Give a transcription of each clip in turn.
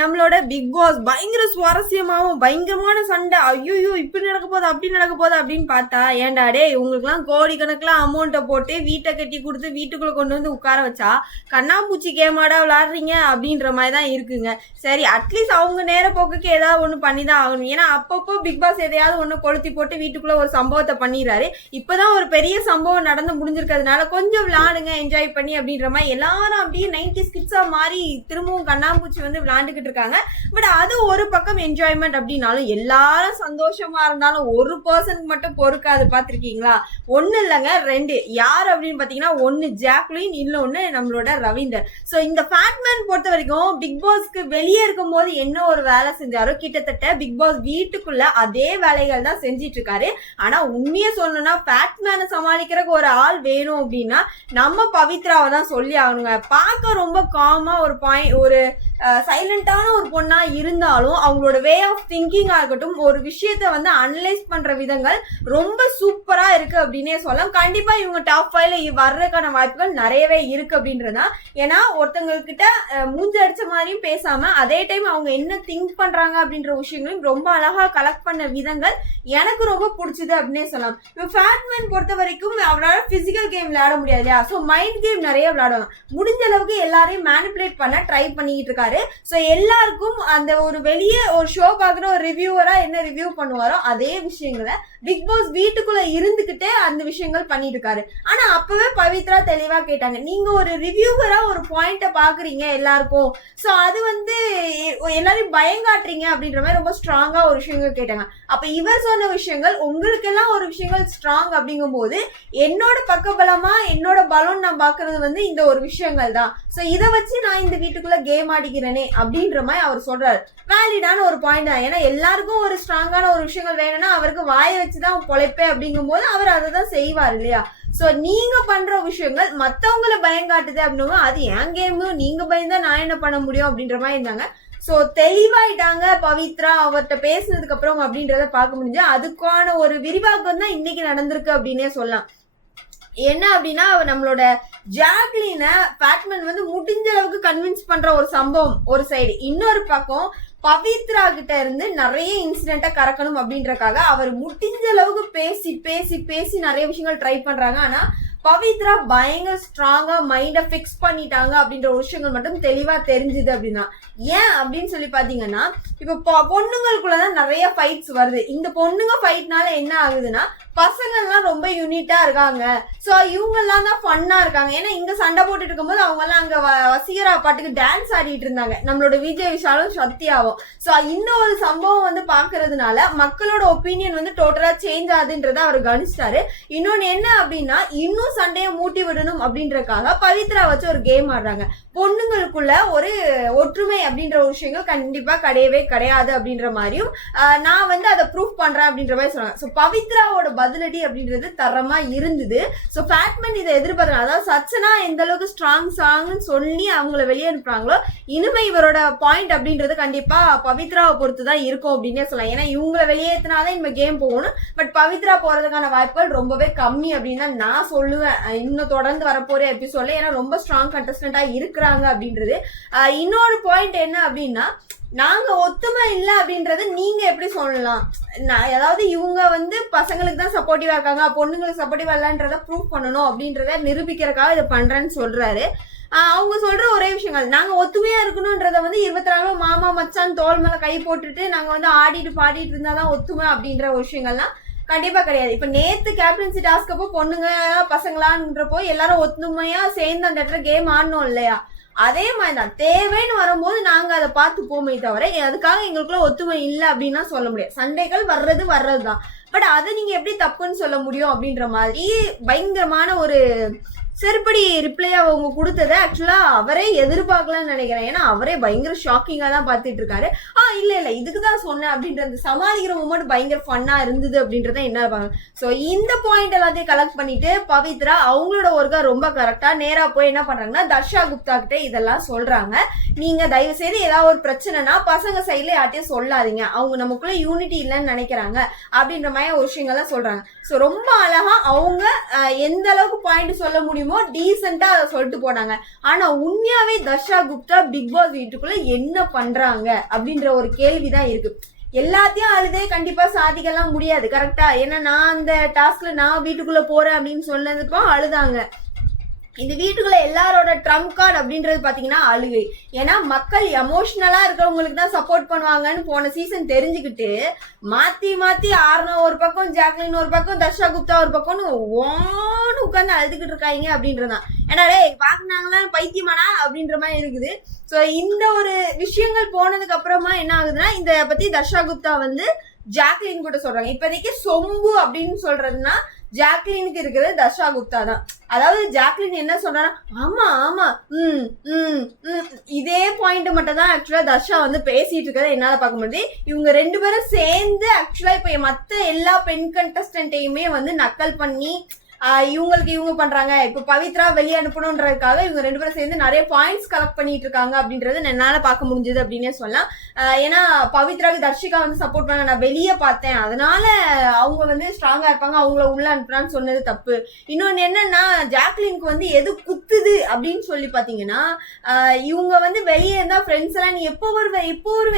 நம்மளோட big pass பயங்கர சுவாரஸ்யமாவும் பயங்கரமான சண்டை. ஐயோ இப்படி நடக்க போகுது அப்படி நடக்க போகுது அப்படின்னு பார்த்தா, ஏன்டா டே இவங்களுக்குலாம் கோடிக்கணக்கில் அமௌண்ட்டை போட்டு வீட்டை கட்டி கொடுத்து வீட்டுக்குள்ள கொண்டு வந்து உட்கார வச்சா கண்ணாம்பூச்சி கேமாடா விளாடுறீங்க அப்படின்ற மாதிரி தான் இருக்குங்க. சரி, அட்லீஸ்ட் அவங்க நேர போக்குக்கு ஏதாவது ஒன்று பண்ணி தான் ஆகணும். ஏன்னா அப்பப்போ பிக் பாஸ் எதையாவது ஒன்று கொளுத்தி போட்டு வீட்டுக்குள்ள ஒரு சம்பவத்தை பண்ணிடுறாரு. இப்பதான் ஒரு பெரிய சம்பவம் நடந்து முடிஞ்சிருக்கிறதுனால கொஞ்சம் விளாடுங்க என்ஜாய் பண்ணி அப்படின்ற மாதிரி எல்லாரும் அப்படியே 90s கிட்ஸா மாறி திரும்பவும் கண்ணாம்பூச்சி வந்து விளையாண்டுகிட்டு இருக்காங்க. பட் அது ஒரு பக்கம் என்ஜாய்மெண்ட் அப்படின்னாலும் எல்லாரும் சந்தோஷமா இருந்தாலும் ஒரு பர்சனுக்கு மட்டும் பொறுக்காது. பாத்திருக்கீங்களா? ஒண்ணு இல்லைங்க, ரெண்டு. யார் அப்படின்னு பாத்தீங்கன்னா, ஒன்னு ஜாக்லின், இன்னொன்னு நம்மளோட ரவீந்தர். சோ இந்த ஃபேட்மேன் பொறுத்த வரைக்கும் பிக் பாஸ்க்கு வெளியே இருக்கும் போது என்ன ஒரு வேலை செஞ்சாரோ கிட்டத்தட்ட பிக் பாஸ் வீட்டுக்குள்ள அதே வேலைகள் தான் செஞ்சிட்டு இருக்காரு. ஆனா உண்மையை சொல்லணும்னா ஃபேட்மேனை சமாளிக்கிறதுக்கு ஒரு ஆள் வேணும் அப்படின்னா நம்ம பவித்ராவை தான் சொல்லி ஆகணுங்க. பார்க்க ரொம்ப காமா ஒரு சைலண்டான ஒரு பொண்ணா இருந்தாலும் அவங்களோட வே ஆஃப் திங்கிங்கா இருக்கட்டும், ஒரு விஷயத்த வந்து அனலைஸ் பண்ற விதங்கள் ரொம்ப சூப்பரா இருக்கு அப்படின்னே சொல்லலாம். கண்டிப்பா இவங்க டாப் 5ல வர்றதுக்கான வாய்ப்புகள் நிறையவே இருக்கு அப்படின்றதா. ஏன்னா ஒருத்தவங்ககிட்ட மூஞ்சி அடிச்ச மாதிரியும் பேசாம அதே டைம் அவங்க என்ன திங்க் பண்றாங்க அப்படின்ற விஷயங்களையும் ரொம்ப அழகா கலெக்ட் பண்ண விதங்கள் எனக்கு ரொம்ப பிடிச்சது அப்படின்னே சொல்லலாம். இப்போ ஃபேட்மேன் பொறுத்த வரைக்கும் அவரால் பிசிக்கல் கேம் விளையாட முடியாது இல்லையா? ஸோ மைண்ட் கேம் நிறைய விளையாடுவாங்க. முடிஞ்ச அளவுக்கு எல்லாரையும் மேனிபுலேட் பண்ண ட்ரை பண்ணிக்கிட்டு இருக்காரு. சோ எல்லாருக்கும் அந்த ஒரு வெளியே ஒரு ஷோ பாக்குற ஒரு ரிவ்யூவரா என்ன ரிவ்யூ பண்ணுவாரோ அதே விஷயங்களை பிக் பாஸ் வீட்டுக்குள்ள இருந்துகிட்டே அந்த விஷயங்கள் பண்ணிட்டு இருக்காரு. ஆனா அப்பவே பவித்ரா தெளிவா கேட்டாங்க, நீங்க ஒரு ரிவ்யூவரா ஒரு பாயிண்ட பாக்குறீங்க எல்லாருக்கும், சோ அது வந்து எல்லாரையும் பயங்காட்டுறீங்க அப்படின்ற மாதிரி ரொம்ப ஸ்ட்ராங்கா ஒரு விஷயங்கள் கேட்டாங்க. அப்ப இவர் சொன்ன விஷயங்கள் உங்களுக்கு எல்லாம் ஒரு விஷயங்கள் ஸ்ட்ராங் அப்படிங்கும் போது என்னோட பக்கபலமா என்னோட பலம் நான் பாக்குறது வந்து இந்த ஒரு விஷயங்கள் தான். சோ இதை வச்சு நான் இந்த வீட்டுக்குள்ள கேம் ஆடிக்கிறேனே அப்படின்ற மாதிரி அவர் சொல்றாரு. வேலிடான ஒரு பாயிண்ட் தான். ஏன்னா எல்லாருக்கும் ஒரு ஸ்ட்ராங்கான ஒரு விஷயங்கள் வேணும்னா அவருக்கு வாயை வச்சுதான் பொழைப்பே அப்படிங்கும் போது அவர் அதை தான் செய்வார் இல்லையா? சோ நீங்க பண்ற விஷயங்கள் மத்தவங்களை பயங்காட்டுது அப்படின்னா அது என் கேமு, நீங்க பயந்தா நான் என்ன பண்ண முடியும் அப்படின்ற மாதிரி இருந்தாங்க. சோ தெளிவாயிட்டாங்க பவித்ரா அவர்கிட்ட பேசினதுக்கு அப்புறம் அப்படின்றத பார்க்க முடிஞ்சு. அதுக்கான ஒரு விரிவாக்கம் தான் இன்னைக்கு நடந்திருக்கு அப்படின்னே சொல்லலாம். என்ன அப்படின்னா, நம்மளோட ஜாக்லின ஃபேட்மேன் வந்து முடிஞ்ச அளவுக்கு கன்வின்ஸ் பண்ற ஒரு சம்பவம் ஒரு சைடு, இன்னொரு பக்கம் பவித்ரா கிட்ட இருந்து நிறைய இன்சிடென்ட்டை கறக்கணும் அப்படின்றக்காக அவர் முடிஞ்ச அளவுக்கு பேசி பேசி பேசி நிறைய விஷயங்கள் ட்ரை பண்றாங்க. ஆனா பவித்ரா பயங்கர ஸ்ட்ராங்கா மைண்டை பிக்ஸ் பண்ணிட்டாங்க அப்படின்ற ஒரு விஷயங்கள் மட்டும் தெளிவா தெரிஞ்சுது. அப்படின்னா ஏன் அப்படின்னு சொல்லி பாத்தீங்கன்னா, இப்ப பொண்ணுங்களுக்குள்ளதான் நிறைய ஃபைட்ஸ் வருது. இந்த பொண்ணுங்க ஃபைட்னால என்ன ஆகுதுன்னா, பசங்கள்லாம் ரொம்ப யூனிட்டா இருக்காங்க. சோ இவங்க எல்லாம் தான் ஃபன்னா இருக்காங்க. ஏன்னா இங்க சண்டை போட்டுட்டு இருக்கும்போது அவங்க எல்லாம் அங்க வசீகரா பாட்டுக்கு டான்ஸ் ஆடிட்டு இருந்தாங்க, நம்மளோட விஜய் விஷாலும் சத்யாவும். சோ இந்த ஒரு சம்பவம் வந்து பாக்குறதுனால மக்களோட ஒப்பீனியன் வந்து டோட்டலா சேஞ்ச் ஆகுதுன்றத அவர் கவனிச்சிட்டாரு. இன்னொன்னு என்ன அப்படின்னா, இன்னும் சண்டையை மூட்டி விடணும் அப்படின்றக்காக பவித்ரா வச்சு ஒரு கேம் ஆடுறாங்க. பொண்ணுங்களுக்குள்ள ஒரு ஒற்றுமை அப்படின்ற ஒரு விஷயங்கள் கண்டிப்பா கிடையவே கிடையாது அப்படின்ற மாதிரியும் நான் வந்து அதை ப்ரூவ் பண்றேன் அப்படின்ற மாதிரி சொன்னாங்க. சோ பவித்ராவோட பதிலடி அப்படின்றது தரமா இருந்தது. சோ ஃபேட்மேன் இதை எதிர்பார்த்தாங்க. அதாவது சச்சனா எந்த அளவுக்கு ஸ்ட்ராங்னு சொல்லி அவங்கள வெளியே அனுப்புறாங்களோ இனிமே இவரோட பாயிண்ட் அப்படின்றது கண்டிப்பா பவித்ராவை பொறுத்து தான் இருக்கும் அப்படின்னே சொல்லலாம். ஏன்னா இவங்களை வெளியேற்றினாதான் இனிமே கேம் போகணும். பட் பவித்ரா போறதுக்கான வாய்ப்புகள் ரொம்பவே கம்மி அப்படின்னு தான் நான் சொல்லுவேன். இன்னும் தொடர்ந்து வரப்போற எபிசோட்ல, ஏன்னா ரொம்ப ஸ்ட்ராங் கண்டஸ்டன்டா இருக்கிறாங்க அப்படின்றது. இன்னொரு பாயிண்ட் என்ன அப்படின்னா, நாங்க ஒத்துமை இல்ல அப்படின்றது நீங்க எப்படி சொல்லலாம்? அதாவது இவங்க வந்து பசங்களுக்கு தான் சப்போர்ட்டிவா இருக்காங்க, பொண்ணுங்களுக்கு சப்போர்ட்டிவா இல்லன்றத ப்ரூவ் பண்ணணும் அப்படின்றத நிரூபிக்கிறதுக்காக இதை பண்றேன்னு சொல்றாரு. அவங்க சொல்ற ஒரே விஷயங்கள், நாங்க ஒத்துமையா இருக்கணும்ன்றத வந்து 24 மாமா மச்சான் தோல் மேல கை போட்டுட்டு நாங்க வந்து ஆடிட்டு பாடிட்டு இருந்தாதான் ஒத்துமை அப்படின்ற ஒரு விஷயங்கள்லாம் கண்டிப்பா கிடையாது. இப்ப நேத்து கேப்டன்சி டாஸ்க் அப்போ பொண்ணுங்க பசங்களான்றப்போ எல்லாரும் ஒத்துமையா சேர்ந்து அந்த இடத்துல கேம் ஆடணும் இல்லையா? அதே மாதிரிதான் தேவைன்னு வரும்போது நாங்க அதை பார்த்து போமே தவிர அதுக்காக எங்களுக்குள்ள ஒத்துமை இல்லை அப்படின்னா சொல்ல முடியாது. சண்டைகள் வர்றதுதான். பட் அதை நீங்க எப்படி தப்புன்னு சொல்ல முடியும் அப்படின்ற மாதிரி பயங்கரமான ஒரு செருப்படி ரிப்ளையா அவங்க கொடுத்ததை ஆக்சுவலா அவரே எதிர்பார்க்கலாம்னு நினைக்கிறேன். ஏன்னா அவரே பயங்கர ஷாக்கிங்கா தான் பார்த்துட்டு இருக்காரு. இல்ல இதுக்குதான் சொன்னேன் அப்படின்ற அந்த சமாளிக்கிற மூமெண்ட் பயங்கர ஃபன்னா இருந்தது அப்படின்றத என்ன இருப்பாங்க. சோ இந்த பாயிண்ட் எல்லாத்தையும் கலெக்ட் பண்ணிட்டு பவித்ரா அவங்களோட ஒர்க்கா ரொம்ப கரெக்டா நேரா போய் என்ன பண்றாங்கன்னா, தர்ஷா குப்தா கிட்ட இதெல்லாம் சொல்றாங்க. நீங்க தயவு செய்து ஏதாவது ஒரு பிரச்சனைனா பசங்க சைட்ல யார்ட்டையும் சொல்லாதீங்க, அவங்க நமக்குள்ள யூனிட்டி இல்லைன்னு நினைக்கிறாங்க அப்படின்ற மாதிரி ஒரு விஷயங்கள்லாம் சொல்றாங்க. சோ ரொம்ப அழகா அவங்க எந்த அளவுக்கு பாயிண்ட் சொல்ல முடியும் மூலியமோ டீசெண்டா அதை சொல்லிட்டு போனாங்க. ஆனா உண்மையாவே தர்ஷா குப்தா பிக் பாஸ் வீட்டுக்குள்ள என்ன பண்றாங்க அப்படின்ற ஒரு கேள்விதான் இருக்கு. எல்லாத்தையும் அழுதே கண்டிப்பா சாதிக்கலாம் முடியாது, கரெக்டா? ஏன்னா நான் அந்த டாஸ்க்ல நான் வீட்டுக்குள்ள போறேன் அப்படின்னு சொன்னதுப்போ அழுதாங்க. இந்த வீட்டுக்குள்ள எல்லாரோட ட்ரம்ப் கார்டு அப்படின்றது பாத்தீங்கன்னா அழுகை. ஏன்னா மக்கள் எமோஷனலா இருக்கிறவங்களுக்கு தான் சப்போர்ட் பண்ணுவாங்கன்னு போன சீசன் தெரிஞ்சுக்கிட்டு மாத்தி மாத்தி ஆர்னா ஒரு பக்கம், ஜாக்லின் ஒரு பக்கம், தர்ஷா குப்தா ஒரு பக்கம்னு ஓன்னு உட்காந்து அழுதுகிட்டு இருக்காங்க அப்படின்றதான். ஏன்னா பாக்குனாங்களா பைத்தியமானா அப்படின்ற மாதிரி இருக்குது. சோ இந்த ஒரு விஷயங்கள் போனதுக்கு அப்புறமா என்ன ஆகுதுன்னா, இந்த பத்தி தர்ஷா குப்தா வந்து ஜாக்லின் கூட சொல்றாங்க. இப்போதைக்கு சொம்பு அப்படின்னு சொல்றதுன்னா ஜாக்லினுக்கு இருக்கிறது தர்ஷா குப்தா தான். அதாவது ஜாக்லின் என்ன சொல்றாங்க, ஆமா ஆமா இதே பாயிண்ட் மட்டும் தான் ஆக்சுவலா தர்ஷா வந்து பேசிட்டு இருக்கிறத என்னால பார்க்க முடியுது. இவங்க 2 பேரும் சேர்ந்து ஆக்சுவலா இப்ப மத்த எல்லா பெண் கண்டஸ்டன்ட்டையுமே வந்து நக்கல் பண்ணி இவங்களுக்கு இவங்க பண்றாங்க. இப்ப பவித்ரா வெளியே அனுப்பணும்ன்றதுக்காக இவங்க 2 பேரும் சேர்ந்து நிறைய பாயிண்ட்ஸ் கலெக்ட் பண்ணிட்டு இருக்காங்க அப்படின்றது என்னால பார்க்க முடிஞ்சது அப்படின்னே சொல்லலாம். ஏன்னா பவித்ராவுக்கு தர்ஷிகா வந்து சப்போர்ட் பண்ண நான் வெளியே பார்த்தேன், அதனால அவங்க வந்து ஸ்ட்ராங்கா இருப்பாங்க, அவங்கள உள்ள அனுப்புறான்னு சொன்னது தப்பு. இன்னொன்னு என்னன்னா, ஜாக்லினுக்கு வந்து எது குத்துது அப்படின்னு சொல்லி பாத்தீங்கன்னா, இவங்க வந்து வெளியே இருந்தா ஃப்ரெண்ட்ஸ் எல்லாம் நீ எப்போ வருவேன்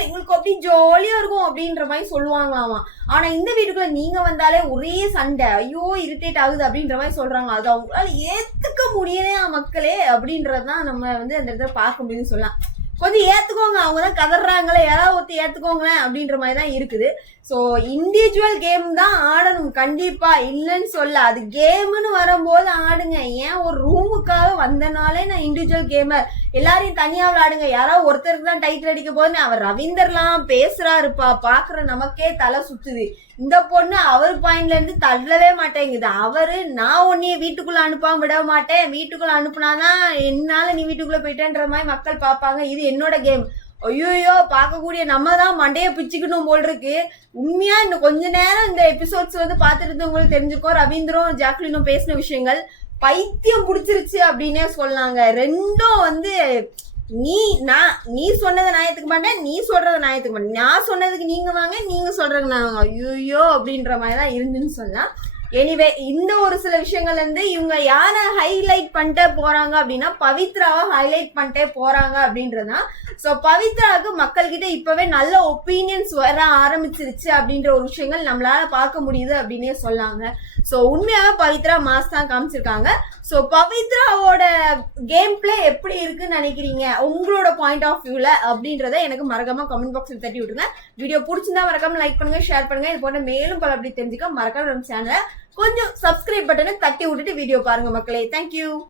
எங்களுக்கு அப்படி ஜாலியா இருக்கும் அப்படின்ற மாதிரி சொல்லுவாங்களாமா. ஆனா இந்த வீட்டுக்குள்ள நீங்க வந்தாலே ஒரே சண்டை, ஐயோ இரிட்டேட் ஆகுது அப்படின்ற மாதிரி சொல்றாங்க. அது அவங்களால ஏத்துக்க முடியலையா மக்களே அப்படின்றதான் நம்ம வந்து அந்த இடத்துல பார்க்க முடியுதுன்னு சொல்லலாம். கொஞ்சம் ஏத்துக்கோங்க, அவங்கதான் கதறாங்களே, யாராவது ஒருத்தர் ஏத்துக்கோங்களேன் அப்படின்ற மாதிரி தான் இருக்குது. சோ இண்டிவிஜுவல் கேம் தான் ஆடணும் கண்டிப்பா, இல்லைன்னு சொல்ல. அது கேம்னு வரும்போது ஆடுங்க. ஏன் ஒரு ரூமுக்காக வந்தனாலே நான் இண்டிவிஜுவல் கேமர், எல்லாரையும் தனியா விளையாடுங்க. யாராவது ஒருத்தருக்கு தான் டைட்டில் அடிக்க போது அவர் ரவீந்தர்லாம் பேசுறாருப்பா, பாக்குற நமக்கே தலை சுத்துது. இந்த பொண்ணு அவர் பாயிண்ட்ல இருந்து தள்ளவே மாட்டேங்குது. அவரு நான் உன்னைய வீட்டுக்குள்ள அனுப்பாம விட மாட்டேன், வீட்டுக்குள்ள அனுப்புனாதான் என்னால நீ வீட்டுக்குள்ள போயிட்டேன்ற மாதிரி மக்கள் பாப்பாங்க, இது என்னோட கேம். ஐயோ பார்க்கக்கூடிய நம்ம தான் மண்டைய பிச்சுக்கணும் போல் இருக்கு. உண்மையா இன்னும் கொஞ்ச நேரம் இந்த எபிசோட்ஸ் வந்து பாத்துட்டு உங்களுக்கு தெரிஞ்சுக்கோ. ரவீந்திரம் ஜாக்லினும் பேசின விஷயங்கள் பைத்தியம் பிடிச்சிருச்சு அப்படின்னே சொல்லாங்க. ரெண்டும் வந்து நீ சொன்னதை நான் ஏத்துக்க மாட்டேன், நீ சொல்றதை நான் ஏத்துக்க மாட்டேன், நான் சொன்னதுக்கு நீங்க வாங்க, நீங்க சொல்றதுக்கு நான் ஐயோ அப்படின்ற மாதிரிதான் இருந்துன்னு சொல்லலாம். எனிவே இந்த ஒரு சில விஷயங்கள்ல இருந்து இவங்க யாரை ஹைலைட் பண்ணிட்டே போறாங்க அப்படின்னா பவித்ராவை ஹைலைட் பண்ணிட்டே போறாங்க அப்படின்றதுதான். சோ பவித்ராவுக்கு மக்கள் கிட்ட இப்பவே நல்ல ஒப்பீனியன்ஸ் வர ஆரம்பிச்சிருச்சு அப்படின்ற ஒரு விஷயங்கள் நம்மளால பார்க்க முடியுது அப்படின்னே சொல்லாங்க. சோ உண்மையாவே பவித்ரா மாஸ் தான் காமிச்சிருக்காங்க. சோ பவித்ராவோட கேம் பிளே எப்படி இருக்குன்னு நினைக்கிறீங்க உங்களோட பாயிண்ட் ஆஃப் வியூல அப்படின்றத எனக்கு மறக்காம கமெண்ட் பாக்ஸ்ல தட்டி விட்டுருங்க. வீடியோ பிடிச்சிருந்தா மறக்காம லைக் பண்ணுங்க, ஷேர் பண்ணுங்க. இது போன்ற மேலும் பல அப்படி தெரிஞ்சுக்க மறக்காம நம்ம சேனலை கொஞ்சம் சப்ஸ்கிரைப் பட்டனை தட்டி விட்டுட்டு வீடியோ பாருங்க மக்களே. தேங்க்யூ.